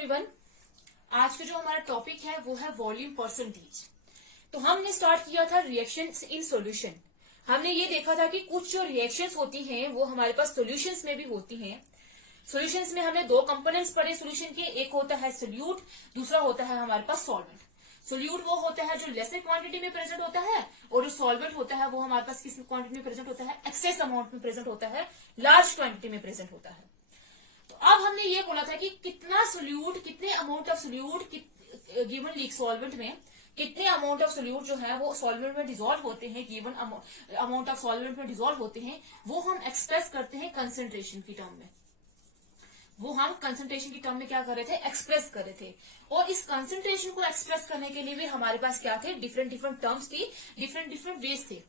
Everyone, आज का जो हमारा टॉपिक है वो है वॉल्यूम परसेंटेज। तो हमने स्टार्ट किया था रिएक्शंस इन सॉल्यूशन। हमने ये देखा था कि कुछ जो रिएक्शंस होती हैं वो हमारे पास सॉल्यूशंस में भी होती हैं। सॉल्यूशंस में हमने दो कंपोनेंट्स पढ़े सॉल्यूशन के, एक होता है सोल्यूट, दूसरा होता है हमारे पास सॉल्वेंट। सोल्यूट वो होता है जो लेसर क्वांटिटी में प्रेजेंट होता है, और जो सॉल्वेंट होता है वो हमारे पास किस क्वांटिटी में प्रेजेंट होता है, एक्सेस अमाउंट में प्रेजेंट होता है, लार्ज क्वांटिटी में प्रेजेंट होता है। तो अब हमने ये बोला था कि कितना सोल्यूट, कितने amount of solute given leak solvent में कितने अमाउंट ऑफ सोल्यूट जो है वो सॉल्वेंट में डिसॉल्व होते हैं, गिवन अमाउंट ऑफ सॉल्वेंट में डिसॉल्व होते हैं, वो हम एक्सप्रेस करते हैं कंसंट्रेशन की टर्म में। वो हम कंसंट्रेशन की टर्म में क्या कर रहे थे, एक्सप्रेस कर रहे थे। और इस कंसंट्रेशन को एक्सप्रेस करने के लिए भी हमारे पास क्या थे, डिफरेंट डिफरेंट टर्म्स थी, डिफरेंट वेज थे।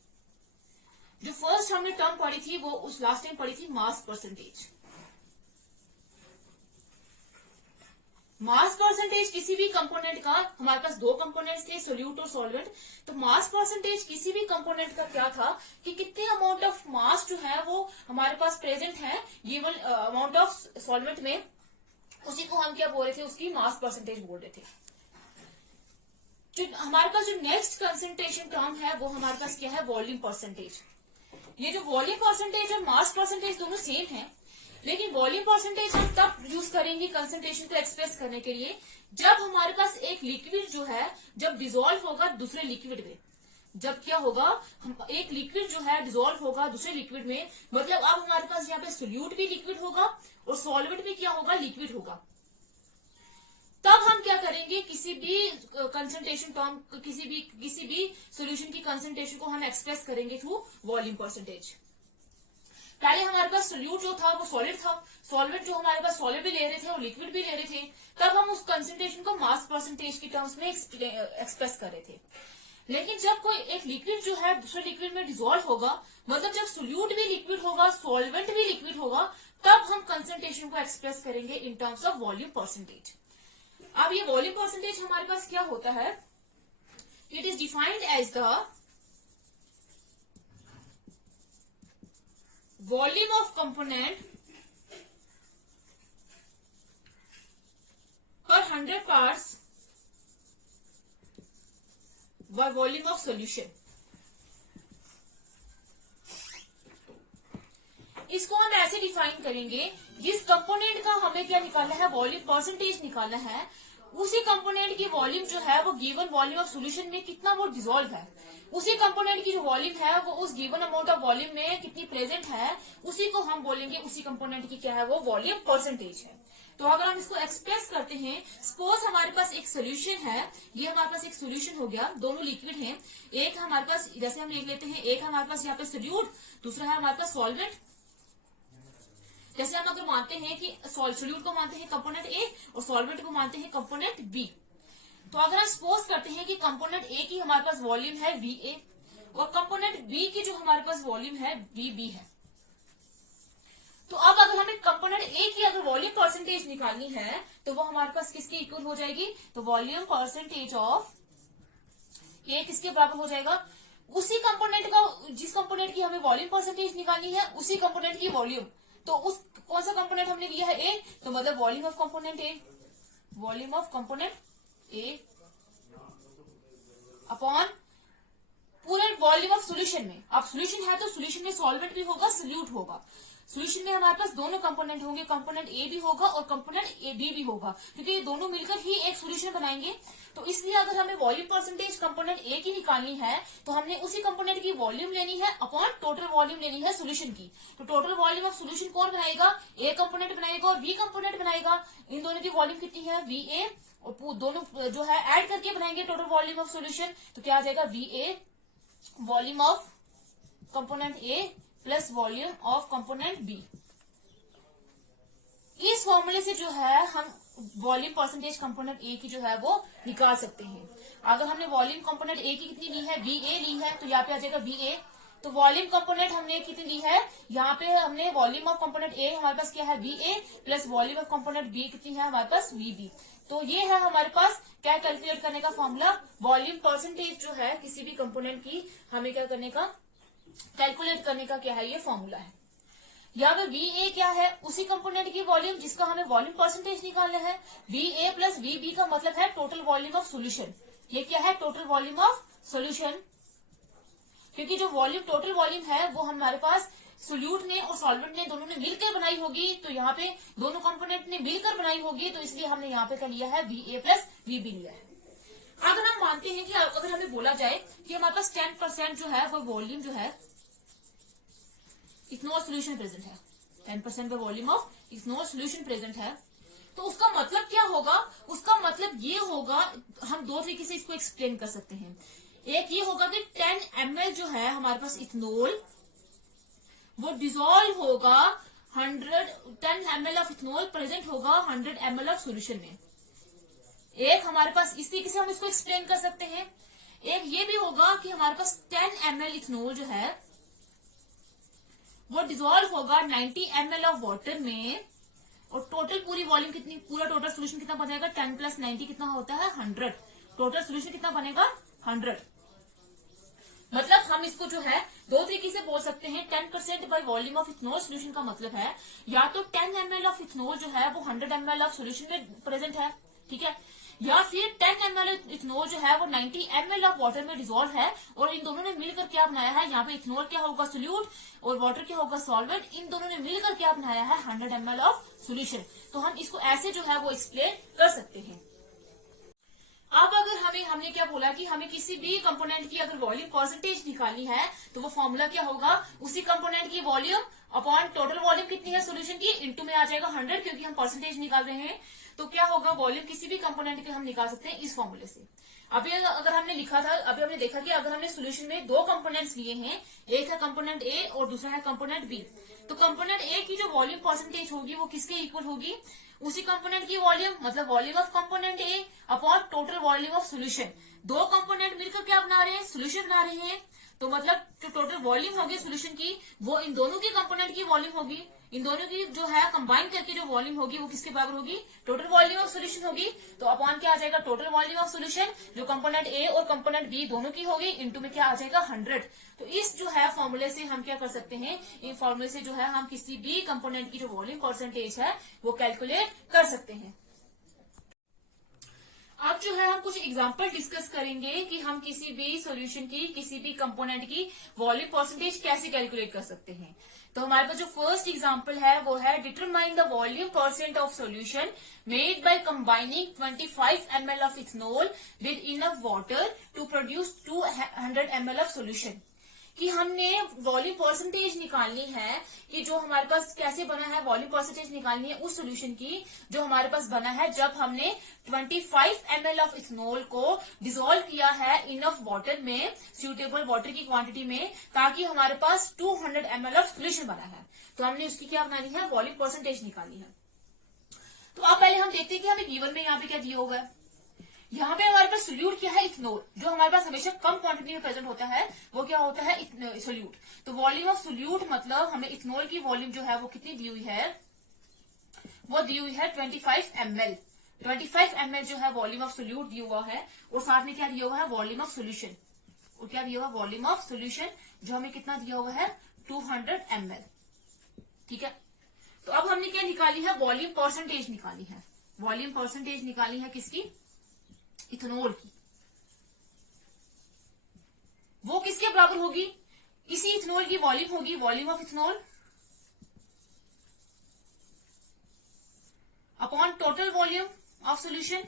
जो फर्स्ट हमने टर्म पढ़ी थी वो उस लास्ट टाइम पढ़ी थी मास परसेंटेज। मास परसेंटेज किसी भी कंपोनेंट का, हमारे पास दो कंपोनेंट्स थे सोल्यूट और सॉल्वेंट। तो मास परसेंटेज किसी भी कंपोनेंट का क्या था कि कितने अमाउंट ऑफ मास जो है वो हमारे पास प्रेजेंट है गिवन अमाउंट ऑफ सॉल्वेंट में, उसी को हम क्या बोल रहे थे, उसकी मास परसेंटेज बोल रहे थे। जो हमारे पास जो नेक्स्ट कंसंट्रेशन टर्म है वो हमारे पास क्या है, वॉल्यूम परसेंटेज। ये जो वॉल्यूम परसेंटेज और मास परसेंटेज दोनों सेम है, लेकिन वॉल्यूम परसेंटेज हम तब यूज करेंगे कंसंट्रेशन को एक्सप्रेस करने के लिए जब हमारे पास एक लिक्विड जो है जब डिसॉल्व होगा दूसरे लिक्विड में। जब क्या होगा, एक लिक्विड जो है डिसॉल्व होगा दूसरे लिक्विड में, मतलब अब हमारे पास यहाँ पे सोल्यूट भी लिक्विड होगा और सॉल्वेंट भी क्या होगा, लिक्विड होगा। तब हम क्या करेंगे, किसी भी कंसंट्रेशन टर्म, किसी भी सॉल्यूशन की कंसंट्रेशन को हम एक्सप्रेस करेंगे थ्रू वॉल्यूम परसेंटेज। पहले हमारे पास सोल्यूट जो था वो सॉलिड था, सॉल्वेंट जो हमारे पास सॉलिड भी ले रहे थे और लिक्विड भी ले रहे थे, तब हम उस कंसंट्रेशन को मास परसेंटेज की टर्म्स में एक्सप्रेस कर रहे थे। लेकिन जब कोई एक लिक्विड जो है दूसरे लिक्विड में डिसॉल्व होगा, मतलब जब सोल्यूट भी लिक्विड होगा सॉल्वेंट भी लिक्विड होगा, तब हम कंसंट्रेशन को एक्सप्रेस करेंगे in terms of volume percentage. अब ये वॉल्यूम परसेंटेज हमारे पास क्या होता है, it is defined as the volume of component per 100 parts by volume of solution। इसको हम ऐसे डिफाइन करेंगे, जिस कंपोनेंट का हमें क्या निकालना है, वॉल्यूम परसेंटेज निकालना है, उसी कंपोनेंट की वॉल्यूम जो है वो गिवन वॉल्यूम ऑफ सॉल्यूशन में कितना वो डिसॉल्व है, उसी कंपोनेंट की जो वॉल्यूम है वो उस गिवन अमाउंट ऑफ वॉल्यूम में कितनी प्रेजेंट है, उसी को हम बोलेंगे, उसी कंपोनेंट की क्या है वो वॉल्यूम परसेंटेज है। तो अगर हम इसको एक्सप्रेस करते हैं, सपोज हमारे पास एक सोल्यूशन है, ये हमारे पास एक सोल्यूशन हो गया, दोनों लिक्विड हैं, एक हमारे पास, जैसे हम लिख लेते हैं, एक हमारे पास यहाँ पे सोल्यूट, दूसरा है हमारे पास सॉल्वेंट। जैसे हम अगर मानते हैं कि सोल्यूट को मानते हैं कंपोनेंट ए और सॉल्वेंट को मानते हैं कंपोनेंट बी, तो अगर हम सपोज करते हैं कि कंपोनेंट ए की हमारे पास वॉल्यूम है वी ए और कंपोनेंट बी की जो हमारे पास वॉल्यूम है वी बी है, तो अब अगर हमें कंपोनेंट ए की अगर वॉल्यूम परसेंटेज निकालनी है तो वो हमारे पास किसके इक्वल हो जाएगी, तो वॉल्यूम परसेंटेज ऑफ ए किसके बराबर हो जाएगा, उसी कंपोनेंट का, जिस कंपोनेंट की हमें वॉल्यूम परसेंटेज निकालनी है उसी कंपोनेंट की वॉल्यूम। तो उस कौन सा कंपोनेंट हमने लिया है, ए, तो मतलब volume of component A, volume of component A upon पूरे वॉल्यूम ऑफ सॉल्यूशन में। अब सॉल्यूशन है तो सॉल्यूशन में सॉल्वेंट भी होगा, सोल्यूट होगा, सॉल्यूशन में हमारे पास दोनों कंपोनेंट होंगे, कंपोनेंट ए भी होगा और कंपोनेंट ए बी भी होगा, क्योंकि ये दोनों मिलकर ही एक सॉल्यूशन बनाएंगे। तो इसलिए अगर हमें वॉल्यूम परसेंटेज कंपोनेंट ए की निकालनी है तो हमने उसी कंपोनेंट की वॉल्यूम लेनी है अपॉन टोटल वॉल्यूम लेनी है सॉल्यूशन की। तो टोटल वॉल्यूम ऑफ सॉल्यूशन कौन बनाएगा, ए कंपोनेंट बनाएगा और बी कंपोनेंट बनाएगा। इन दोनों की वॉल्यूम कितनी है, वी ए, और दोनों जो है ऐड करके बनाएंगे टोटल वॉल्यूम ऑफ सॉल्यूशन। तो क्या आ जाएगा, V A volume of component A plus volume of component B. इस फॉर्मूले से जो है हम वॉल्यूम परसेंटेज कंपोनेंट ए की जो है वो निकाल सकते हैं। अगर हमने वॉल्यूम कंपोनेंट ए की कितनी ली है, वी ए ली है, तो यहाँ पे आ जाएगा वी ए। तो वॉल्यूम कंपोनेंट हमने कितनी ली है, यहाँ पे हमने वॉल्यूम ऑफ कंपोनेंट ए हमारे पास क्या है, V A plus volume of component B कितनी है हमारे पास, वी बी। तो ये है हमारे पास क्या कैलकुलेट करने का फॉर्मूला, वॉल्यूम परसेंटेज जो है किसी भी कंपोनेंट की हमें क्या करने का, कैलकुलेट करने का क्या है, ये फॉर्मूला है। या फिर VA क्या है, उसी कंपोनेंट की वॉल्यूम जिसका हमें वॉल्यूम परसेंटेज निकालना है। VA प्लस VB का मतलब है टोटल वॉल्यूम ऑफ सोल्यूशन। ये क्या है, टोटल वॉल्यूम ऑफ सोल्यूशन। क्योंकि जो वॉल्यूम टोटल वॉल्यूम है वो हमारे पास सोल्यूट ने और सॉल्वेंट ने दोनों ने मिलकर बनाई होगी, तो यहाँ पे दोनों कंपोनेंट ने मिलकर बनाई होगी, तो इसलिए हमने यहाँ पे क्या लिया है, VA प्लस VB लिया है। अगर हम मानते हैं कि अगर हमें बोला जाए कि हमारे पास 10% जो है वो वॉल्यूम जो है इथनॉल सोल्यूशन प्रेजेंट है, 10% का volume of ethanol solution present है, तो उसका मतलब क्या होगा, उसका मतलब ये होगा, हम दो तरीके से इसको एक्सप्लेन कर सकते हैं। एक ये होगा कि 10 ml जो है हमारे पास इथनॉल वो डिजोल्व होगा 10 ml ऑफ इथनॉल प्रेजेंट होगा 100 ml ऑफ सोल्यूशन में। एक हमारे पास इस तरीके से हम इसको एक्सप्लेन कर सकते हैं। एक ये भी होगा कि हमारे पास 10 ml इथनॉल जो है वो डिजोल्व होगा 90 ml ऑफ वाटर में, और टोटल पूरी वॉल्यूम कितनी, पूरा टोटल सोल्यूशन कितना बनेगा, 10 प्लस 90 कितना होता है, 100। टोटल सोल्यूशन कितना बनेगा, 100। मतलब हम इसको जो है दो तरीके से बोल सकते हैं। 10% by volume of ethanol solution का मतलब है या तो 10 ml ऑफ इथनॉल जो है वो 100 ml ऑफ सोल्यूशन में प्रेजेंट है, ठीक है, या फिर 10 ml इथनॉल जो है वो 90 ml ऑफ वाटर में डिजोल्व है, और इन दोनों ने मिलकर क्या बनाया है, यहाँ पे इथनॉल क्या होगा, सोल्यूट, और वाटर क्या होगा, सॉल्वेंट, इन दोनों ने मिलकर क्या बनाया है, 100 ml ऑफ सोल्यूशन। तो हम इसको ऐसे जो है वो एक्सप्लेन कर सकते हैं। अब अगर हमने क्या बोला कि हमें किसी भी कंपोनेंट की अगर वॉल्यूम परसेंटेज निकालनी है, तो वो फॉर्मूला क्या होगा, उसी कंपोनेंट की वॉल्यूम अपॉन टोटल वॉल्यूम कितनी है सोल्यूशन की, इनटू में आ जाएगा 100, क्योंकि हम परसेंटेज निकाल रहे हैं। तो क्या होगा, वॉल्यूम किसी भी कंपोनेंट के हम निकाल सकते हैं इस फॉर्मूले से। अभी अगर हमने लिखा था, अभी हमने देखा कि अगर हमने सोल्यूशन में दो कंपोनेंट्स लिए हैं, एक है कंपोनेंट ए और दूसरा है कंपोनेंट बी, तो कंपोनेंट ए की जो वॉल्यूम परसेंटेज होगी वो किसके इक्वल होगी, उसी कंपोनेंट की वॉल्यूम, मतलब volume of component A upon total volume of solution. दो कंपोनेंट मिलकर क्या बना रहे हैं, सोल्यूशन बना रहे हैं, तो मतलब जो टोटल वॉल्यूम होगी सोल्यूशन की वो इन दोनों की कंपोनेंट की वॉल्यूम होगी, इन दोनों की जो है कंबाइन करके जो वॉल्यूम होगी वो किसके बराबर होगी, टोटल वॉल्यूम ऑफ सोल्यूशन होगी। तो अपॉन क्या आ जाएगा, टोटल वॉल्यूम ऑफ सोल्यूशन जो कंपोनेंट ए और कंपोनेंट बी दोनों की होगी, इनटू में क्या आ जाएगा, 100। तो इस जो है फॉर्मूले से हम क्या कर सकते हैं, इन फॉर्मूले से जो है हम किसी भी कंपोनेंट की जो वॉल्यूम परसेंटेज है वो कैलकुलेट कर सकते हैं। अब जो है हम कुछ एग्जांपल डिस्कस करेंगे कि हम किसी भी सॉल्यूशन की, किसी भी कंपोनेंट की वॉल्यूम परसेंटेज कैसे कैलकुलेट कर सकते हैं। तो हमारे पास जो फर्स्ट एग्जांपल है वो है, determine the volume percent of solution made by combining 25 ml of ethanol with enough water to produce 200 ml of solution. कि हमने वॉल्यूम परसेंटेज निकालनी है कि जो हमारे पास कैसे बना है, वॉल्यूम परसेंटेज निकालनी है उस सोल्यूशन की जो हमारे पास बना है जब हमने 25 ml ऑफ इथनॉल को डिसॉल्व किया है इनफ वाटर में, सूटेबल वाटर की क्वांटिटी में, ताकि हमारे पास 200 ml ऑफ सोल्यूशन बना है। तो हमने उसकी क्या बनानी है, वॉल्यूम परसेंटेज निकालनी है। तो अब पहले हम देखते हैं कि हमें गिवन में यहाँ पे क्या दिया हुआ है। यहाँ पे हमारे पास सोल्यूट क्या है, इथनॉल, जो हमारे पास हमेशा कम क्वांटिटी में प्रेजेंट होता है वो क्या होता है, सोल्यूट। तो वॉल्यूम ऑफ सोल्यूट मतलब हमें इथनॉल की वॉल्यूम जो है वो कितनी दी हुई है, वो दी हुई है 25 ml। 25 ml जो है वॉल्यूम ऑफ सोल्यूट दिया हुआ है, और साथ में क्या दिया हुआ है, वॉल्यूम ऑफ सोल्यूशन, और क्या दिया हुआ, वॉल्यूम ऑफ सोल्यूशन जो हमें कितना दिया हुआ है, 200 ml, ठीक है। तो अब हमने क्या निकाली है, वॉल्यूम परसेंटेज निकाली है, वॉल्यूम परसेंटेज निकाली है किसकी, इथनॉल की। वो किसके बराबर होगी, इसी इथनॉल की वॉल्यूम होगी, volume of ethanol upon total volume of solution.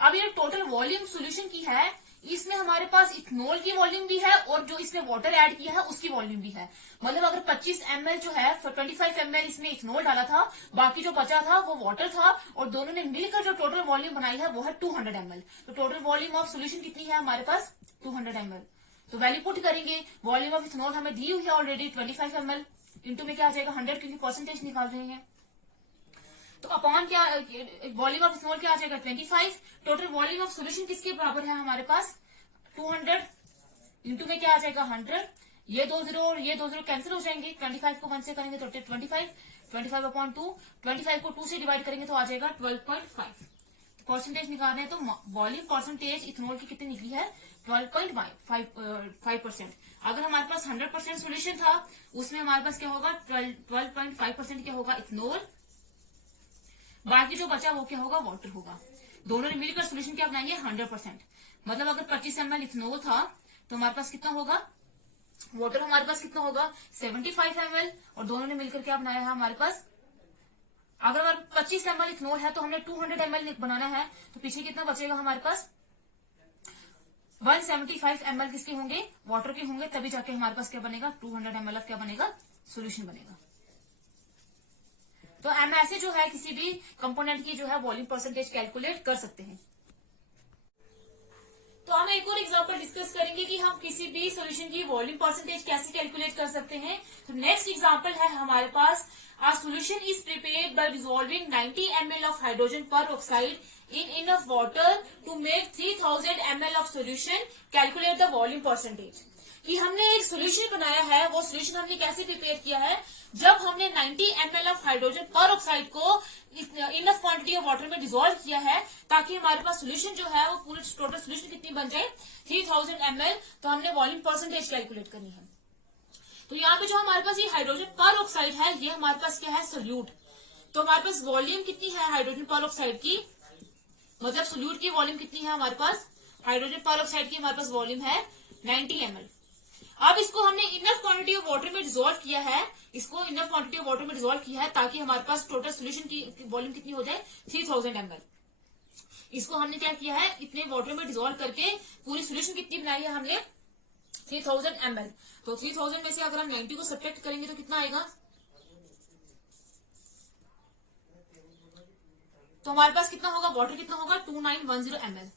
अब ये टोटल वॉल्यूम सॉल्यूशन की है, इसमें हमारे पास इथनॉल की वॉल्यूम भी है और जो इसमें वाटर ऐड किया है उसकी वॉल्यूम भी है। मतलब अगर 25 ml जो है, 25 ml इसमें इथनॉल डाला था, बाकी जो बचा था वो वाटर था, और दोनों ने मिलकर जो टोटल वॉल्यूम बनाई है वो है 200 ml। तो टोटल वॉल्यूम ऑफ सोल्यूशन कितनी है हमारे पास, 200 ml। तो वैल्यू पुट करेंगे, वॉल्यूम ऑफ इथनॉल हमें दी हुई है ऑलरेडी 25 ml, इंटू में क्या आ जाएगा 100, क्योंकि परसेंटेज निकाल रहे हैं। तो अपॉन क्या, वॉल्यूम ऑफ इथनॉल क्या आ जाएगा 25, टोटल वॉल्यूम ऑफ सोल्यूशन किसके बराबर है हमारे पास 200, इंटू में क्या आ जाएगा 100। ये 2 0 और ये 2 0 कैंसिल हो जाएंगे, 25 को 1 से करेंगे तो 25 अपॉन 2, 25 को 2 से डिवाइड करेंगे तो आ जाएगा 12.5। परसेंटेज निकाल रहे हैं तो वॉल्यूम परसेंटेज इथेनॉल की कितनी निकली है 12.5%। अगर हमारे पास 100% सोल्यूशन था उसमें हमारे पास क्या होगा 12.5% क्या होगा इथेनॉल, बाकी जो बचा वो क्या होगा वाटर होगा। दोनों ने मिलकर सोल्यूशन क्या बनाएंगे 100%। मतलब अगर 25 ml इथेनॉल था तो हमारे पास कितना होगा वाटर, हमारे पास कितना होगा 75 ml, और दोनों ने मिलकर क्या बनाया है हमारे पास, अगर हमारे 25 ml इथेनॉल है तो हमने 200 ml बनाना है, तो पीछे कितना बचेगा हमारे पास 175 ml किसके होंगे वाटर के होंगे, तभी जाके हमारे पास क्या बनेगा 200 ml क्या बनेगा सोल्यूशन बनेगा। तो हम ऐसे जो है किसी भी कंपोनेंट की जो है वॉल्यूम परसेंटेज कैलकुलेट कर सकते हैं। तो हम एक और एग्जांपल डिस्कस करेंगे कि हम किसी भी सॉल्यूशन की वॉल्यूम परसेंटेज कैसे कैलकुलेट कर सकते हैं। तो नेक्स्ट एग्जांपल है हमारे पास, a solution is prepared by dissolving 90 ml of hydrogen peroxide in enough water to make 3000 ml of solution, calculate the volume percentage। कि हमने एक सोल्यूशन बनाया है, वो सोल्यूशन हमने कैसे प्रिपेयर किया है, जब हमने 90 ml ऑफ हाइड्रोजन पर ऑक्साइड को इनफ क्वांटिटी ऑफ वाटर में डिसॉल्व किया है, ताकि हमारे पास सोल्यूशन जो है वो पूरी टोटल सोल्यूशन कितनी बन जाए 3000 ml। तो हमने वॉल्यूम परसेंटेज कैलकुलेट करनी है। तो यहाँ पे जो हमारे पास ये हाइड्रोजन पर ऑक्साइड है, ये हमारे पास क्या है सोल्यूट। तो हमारे पास वॉल्यूम कितनी है हाइड्रोजन पर ऑक्साइड की, मतलब सोल्यूट की वॉल्यूम कितनी है हमारे पास, हाइड्रोजन पर ऑक्साइड की हमारे पास वॉल्यूम है 90 ml। अब इसको हमने इनफ क्वांटिटी ऑफ वाटर में डिसॉल्व किया है, इसको इनफ क्वांटिटी ऑफ वाटर में डिसॉल्व किया है ताकि हमारे पास टोटल सोल्यूशन की वॉल्यूम कितनी हो जाए 3000 ml। इसको हमने क्या किया है, इतने वाटर में डिसॉल्व करके पूरी सोल्यूशन कितनी बनाई है हमने 3000 ml। तो 3000 में से अगर हम 90 को सब्ट्रैक्ट करेंगे तो कितना आएगा, तो हमारे पास कितना होगा वाटर कितना होगा 2910 ml।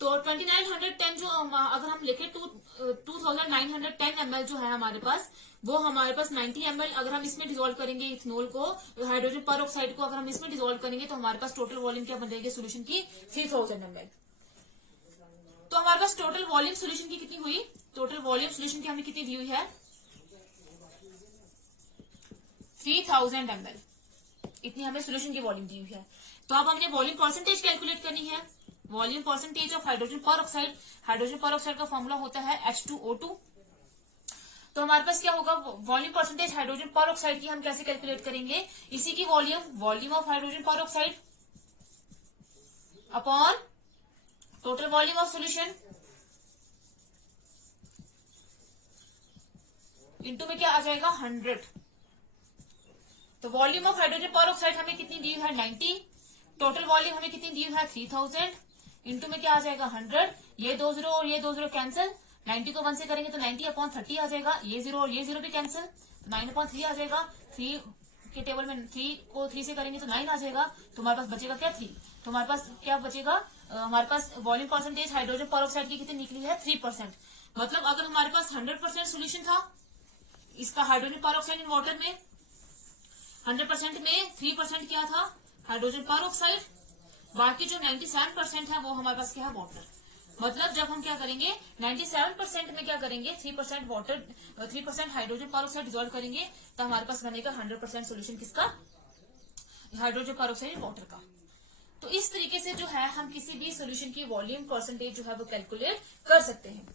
तो 2910 जो अगर हम लिखे 2910 ml जो है हमारे पास, वो हमारे पास 90 ml अगर हम इसमें डिसॉल्व करेंगे इथेनॉल को, हाइड्रोजन पर ऑक्साइड को अगर हम इसमें डिसॉल्व करेंगे तो हमारे पास टोटल वॉल्यूम क्या बन जाएगी सोल्यूशन की 3000 ml। तो हमारे पास टोटल वॉल्यूम सोल्यूशन की कितनी हुई, टोटल वॉल्यूम सोल्यूशन की हमें कितनी दी हुई है 3000 ml, इतनी हमें सोल्यूशन की वॉल्यूम दी हुई है। तो अब हमने वॉल्यूम परसेंटेज कैलकुलेट करनी है। वॉल्यूम परसेंटेज ऑफ हाइड्रोजन पर ऑक्साइड, हाइड्रोजन पर ऑक्साइड का फॉर्मूला होता है H2O2। तो हमारे पास क्या होगा वॉल्यूम परसेंटेज हाइड्रोजन पर ऑक्साइड की हम कैसे कैलकुलेट करेंगे, इसी की वॉल्यूम, वॉल्यूम ऑफ हाइड्रोजन पर oxide upon total volume of solution into में क्या आ जाएगा 100। तो वॉल्यूम ऑफ हाइड्रोजन पर ऑक्साइड हमें कितनी दी है 90, टोटल वॉल्यूम हमें कितनी दी है 3000, इनटू में क्या आ जाएगा 100। ये 2 0 और ये 2 0 कैंसिल, 90 को 1 से करेंगे तो 90/30 आ जाएगा, ये 0 और ये 0 भी कैंसिल, 9/3 आ जाएगा। 3 के टेबल में 3 को 3 से करेंगे तो 9 आ जाएगा, तो हमारे पास बचेगा क्या 3। तो हमारे पास क्या बचेगा, हमारे पास वॉल्यूम परसेंटेज हाइड्रोजन पर ऑक्साइड की कितनी निकली है 3%। मतलब अगर हमारे पास 100% सोल्यूशन था इसका हाइड्रोजन पर ऑक्साइड इन वाटर में, 100% में 3% क्या था हाइड्रोजन पर ऑक्साइड, बाकी जो 97% है वो हमारे पास क्या है वाटर। मतलब जब हम क्या करेंगे 97% में क्या करेंगे 3% वाटर, 3% हाइड्रोजन पर ऑक्साइड डिसॉल्व करेंगे, तो हमारे पास बनेगा 100% सोल्यूशन किसका, हाइड्रोजन पर ऑक्साइड वाटर का। तो इस तरीके से जो है हम किसी भी सोल्यूशन की वॉल्यूम परसेंटेज जो है वो कैलकुलेट कर सकते हैं।